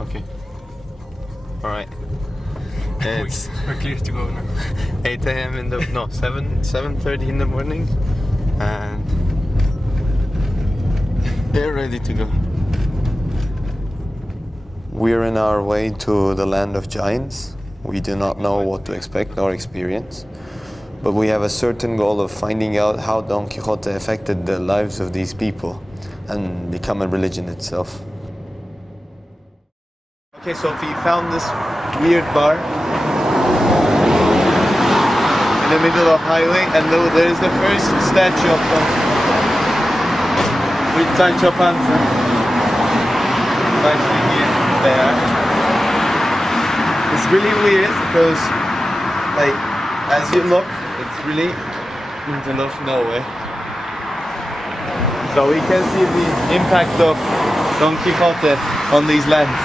Okay. All right. It's We're clear to go now. 8 a.m. in the 7:30 in the morning, and we're ready to go. We're on our way to the land of giants. We do not know what to expect nor experience, but we have a certain goal of finding out how Don Quixote affected the lives of these people and become a religion itself. Okay, so we found this weird bar in the middle of highway, and there is the first statue of Don with Sancho Panza. Actually here, there. It's really weird because, like, as you look, it's really middle of nowhere. So we can see the impact of Don Quixote on these lands.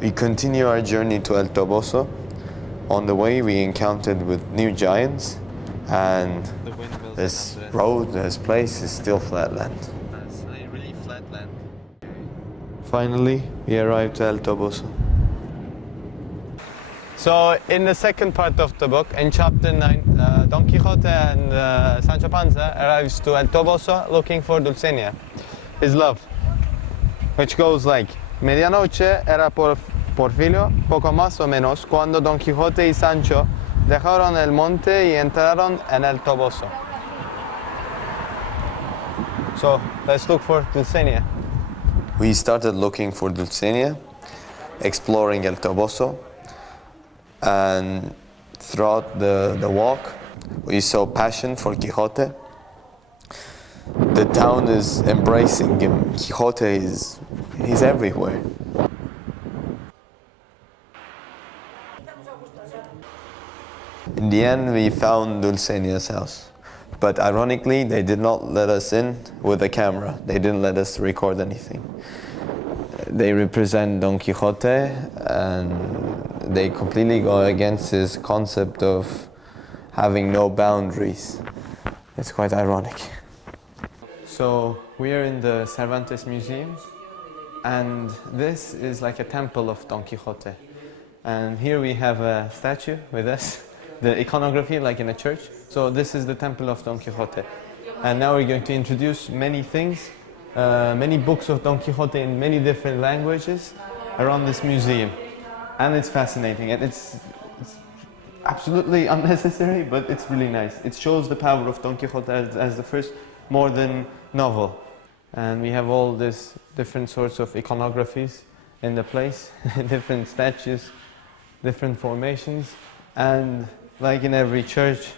We continue our journey to El Toboso. On the way we encountered with new giants, and this road, this place is still flat land. It's really flat land. Finally, we arrived to El Toboso. So in the second part of the book, in chapter 9, Don Quixote and Sancho Panza arrives to El Toboso looking for Dulcinea, his love, which goes like: Medianoche era por Porfirio, poco más o menos, cuando Don Quijote y Sancho dejaron el monte y entraron en el Toboso. So, let's look for Dulcinea. We started looking for Dulcinea, exploring el Toboso, and throughout the walk, we saw passion for Quixote. The town is embracing him. Quixote he's everywhere. In the end, we found Dulcinea's house. But ironically, they did not let us in with a camera. They didn't let us record anything. They represent Don Quixote, and they completely go against his concept of having no boundaries. It's quite ironic. So we are in the Cervantes Museum, and this is like a temple of Don Quixote. And here we have a statue with us, the iconography like in a church. So this is the temple of Don Quixote. And now we're going to introduce many things, many books of Don Quixote in many different languages around this museum. And it's fascinating, and it's absolutely unnecessary, but it's really nice. It shows the power of Don Quixote as the first modern novel. And we have all these different sorts of iconographies in the place, different statues, different formations, and like in every church,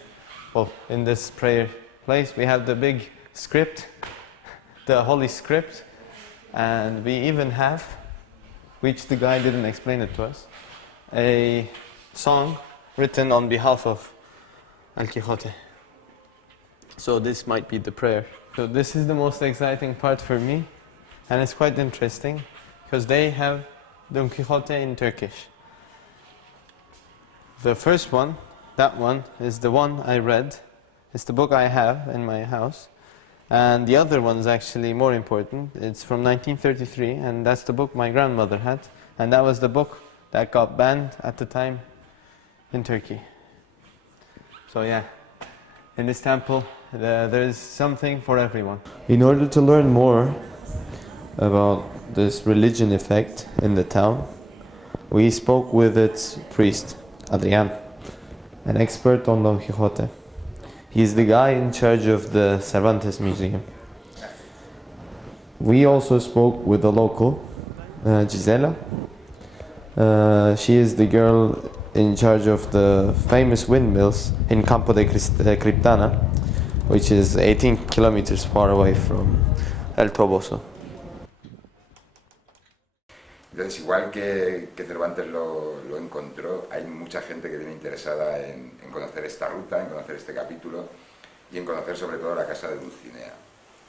well, in this prayer place, we have the big script, the Holy Script, and we even have, which the guy didn't explain it to us, a song written on behalf of El Quixote. So this might be the prayer. So this is the most exciting part for me, and it's quite interesting because they have Don Quixote in Turkish. The first one, that one, is the one I read. It's the book I have in my house. And the other one is actually more important. It's from 1933, and that's the book my grandmother had. And that was the book that got banned at the time in Turkey. So yeah, in this temple, there is something for everyone. In order to learn more about this religion effect in the town, we spoke with its priest, Adrian, an expert on Don Quixote. He's the guy in charge of the Cervantes Museum. We also spoke with the local, Gisela. She is the girl in charge of the famous windmills in Campo de Criptana, which is 18 kilometers far away from El Toboso. Entonces, igual que Cervantes lo encontró, hay mucha gente que viene interesada en conocer esta ruta, en conocer este capítulo y en conocer sobre todo la casa de Dulcinea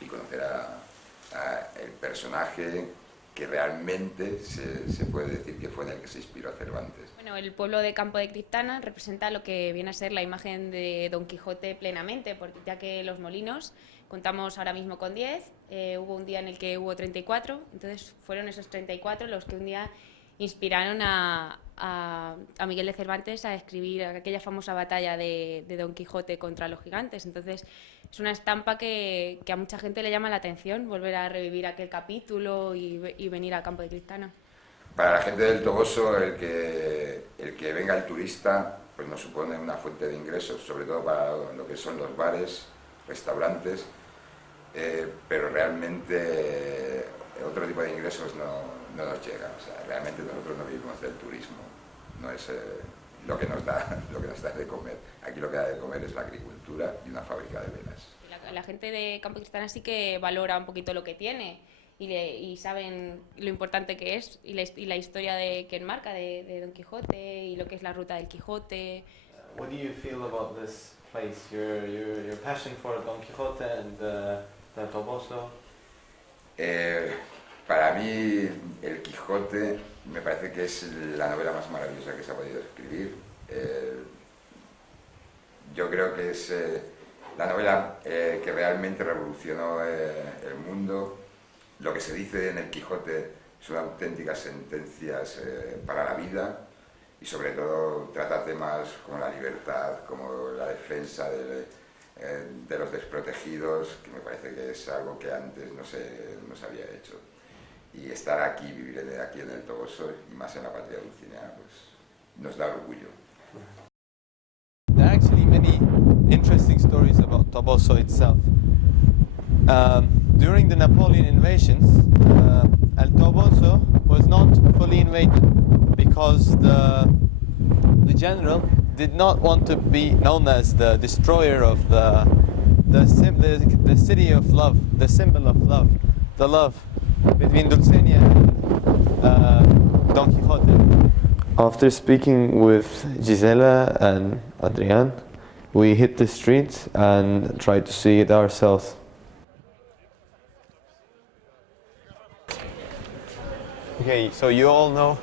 y conocer a el personaje que realmente se puede decir que fue en el que se inspiró Cervantes. Bueno, el pueblo de Campo de Criptana representa lo que viene a ser la imagen de Don Quijote plenamente, porque ya que los molinos contamos ahora mismo con 10, hubo un día en el que hubo 34, entonces fueron esos 34 los que un día inspiraron a Miguel de Cervantes a escribir aquella famosa batalla de Don Quijote contra los gigantes. Entonces es una estampa que a mucha gente le llama la atención, volver a revivir aquel capítulo y venir a Campo de Criptana. Para la gente del Toboso, el que venga el turista, pues nos supone una fuente de ingresos, sobre todo para lo que son los bares, restaurantes, pero realmente otro tipo de ingresos no nos llega. O sea, realmente nosotros no vivimos del turismo, no es lo que nos da de comer. Aquí lo que da de comer es la agricultura y una fábrica de velas. La gente de Campo de Criptana sí que valora un poquito lo que tiene y saben lo importante que es y la historia que enmarca de Don Quijote y lo que es la ruta del Quijote. What do you feel about this place? Your passion for Don Quixote and the Toboso? Para mí, El Quijote me parece que es la novela más maravillosa que se ha podido escribir. Yo creo que es la novela que realmente revolucionó el mundo. Lo que se dice en El Quijote son auténticas sentencias para la vida y sobre todo trata temas como la libertad, como la defensa de los desprotegidos, que me parece que es algo que antes no se había hecho. Y estar aquí, vivir aquí en el Toboso y más en la patria dulcinea, pues nos da orgullo. There are actually many interesting stories about Toboso itself. During the Napoleon invasions, El Toboso was not fully invaded because the general did not want to be known as the destroyer of the city of love, the symbol of love, the love between Dulcinea and Don Quixote. After speaking with Gisela and Adrián, we hit the streets and tried to see it ourselves. Okay, so you all know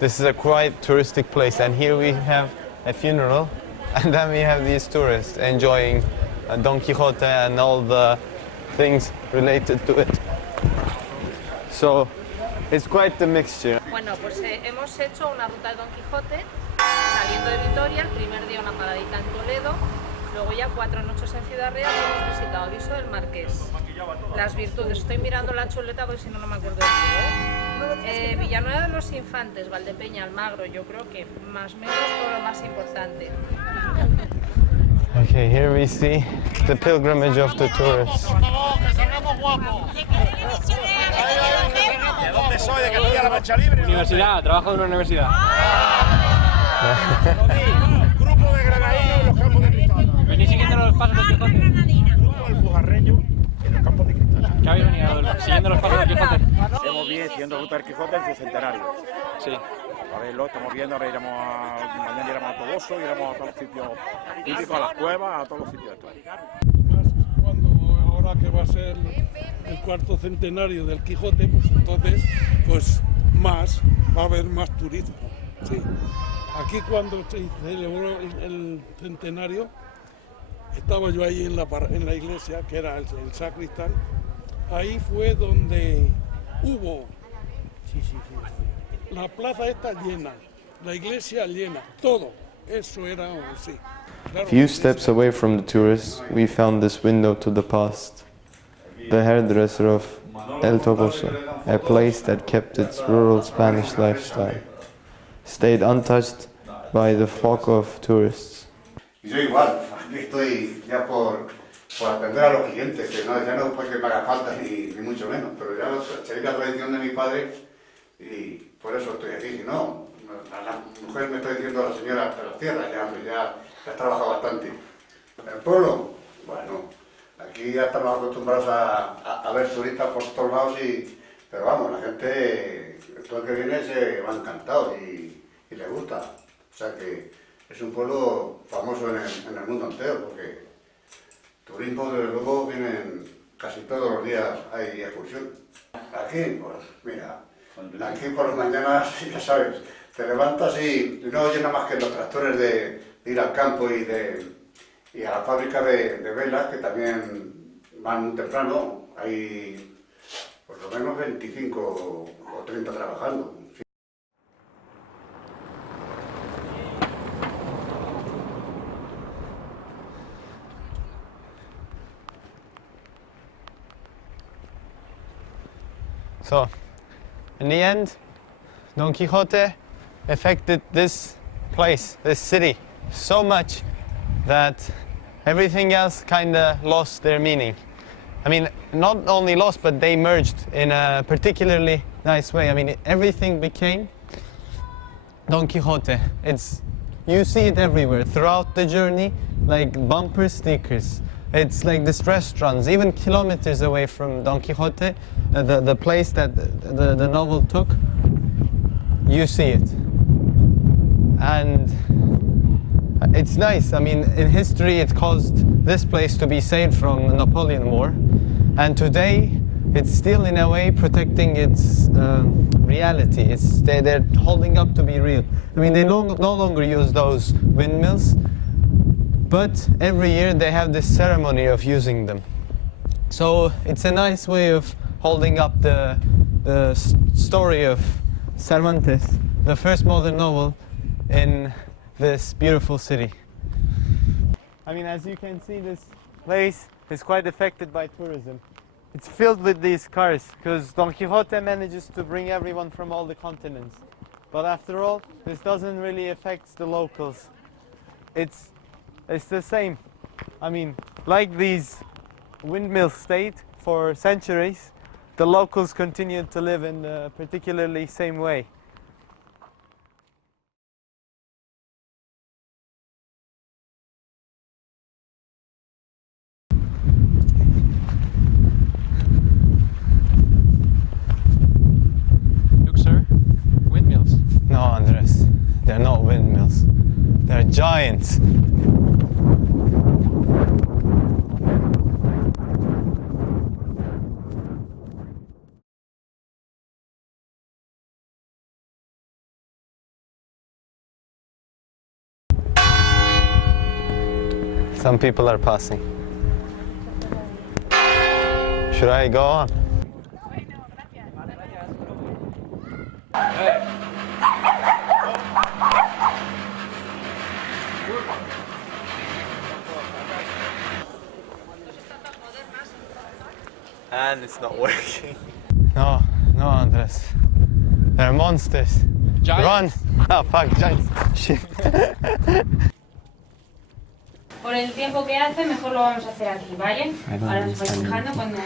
this is a quite touristic place, and here we have a funeral, and then we have these tourists enjoying Don Quixote and all the things related to it. So it's quite the mixture. Bueno, pues hemos hecho una ruta de Don Quijote, saliendo de Vitoria, el primer día una paradita en Toledo, luego ya 4 noches en Ciudad Real y hemos visitado Aviso del Marqués, Las Virtudes, estoy mirando la chuleta porque si no, no me acuerdo del todo, Villanueva de los Infantes, Valdepeña, Almagro, yo creo que más o menos todo lo más importante. Okay, here we see the pilgrimage of the tourists. ¿De dónde soy? ¿De qué estoy a la mancha libre? Universidad, trabajo en una universidad. Grupo de granadinos en los campos de cristal. ¿Venís siguiendo los pasos del Quijote? Grupo del Bujarreño en los campos de cristal. ¿Qué habéis venido siguiendo los pasos del Quijote? Hemos bien siguiendo ruta del Quijote en su centenario. Sí. A verlo, estamos viendo, ahora mañana iremos a Toboso, iremos a todos los sitios típicos, a las cuevas, a todos los sitios estos. Ahora que va a ser el cuarto centenario del Quijote, pues entonces va a haber más turismo. Sí. Aquí cuando se celebró el centenario, estaba yo ahí en la iglesia, que era el sacristán. Ahí fue donde hubo la plaza está llena, la iglesia llena, todo. Eso era así. A few steps away from the tourists, we found this window to the past. The hairdresser of El Toboso, a place that kept its rural Spanish lifestyle, stayed untouched by the flock of tourists. Yo igual, aquí estoy ya por atender a los clientes, que no, ya no porque me haga falta ni mucho menos, pero ya seguí la tradición de mi padre y por eso estoy aquí. Si no, la mujer me está diciendo a la señora, pero cierra ya has trabajado bastante. En el pueblo, bueno, aquí ya estamos acostumbrados a ver turistas por todos lados, pero vamos, la gente, todo el que viene se va encantado y le gusta. O sea que es un pueblo famoso en el mundo entero, porque turismo, desde luego, vienen casi todos los días, hay excursión. Aquí, pues mira, Aquí por las mañanas, ya sabes, te levantas y no oyes nada más que los tractores de ir al campo y a la fábrica de velas, que también van temprano. Hay por lo menos 25 o 30 trabajando. So, in the end, Don Quixote affected this place, this city, so much that everything else kind of lost their meaning. I mean, not only lost, but they merged in a particularly nice way. I mean, everything became Don Quixote. You see it everywhere, throughout the journey, like bumper stickers. It's like these restaurants, even kilometers away from Don Quixote, the place that the novel took, you see it. And it's nice. I mean, in history it caused this place to be saved from the Napoleon War. And today it's still in a way protecting its reality. They're holding up to be real. I mean, they no longer use those windmills, but every year they have this ceremony of using them. So it's a nice way of holding up the story of Cervantes, the first modern novel, in this beautiful city. I mean, as you can see, this place is quite affected by tourism. It's filled with these cars because Don Quixote manages to bring everyone from all the continents. But after all, this doesn't really affect the locals. It's the same. I mean, like these windmills stayed for centuries, the locals continued to live in a particularly same way. Look, sir, windmills. No, Andres, they're not windmills. They're giants. Some people are passing. Should I go on? And it's not working. No, Andres. They're monsters. Giants. Run! Oh, fuck, giants. Shit. Por el tiempo que hace, mejor lo vamos a hacer aquí, ¿vale? Ahora nos vais fijando cuando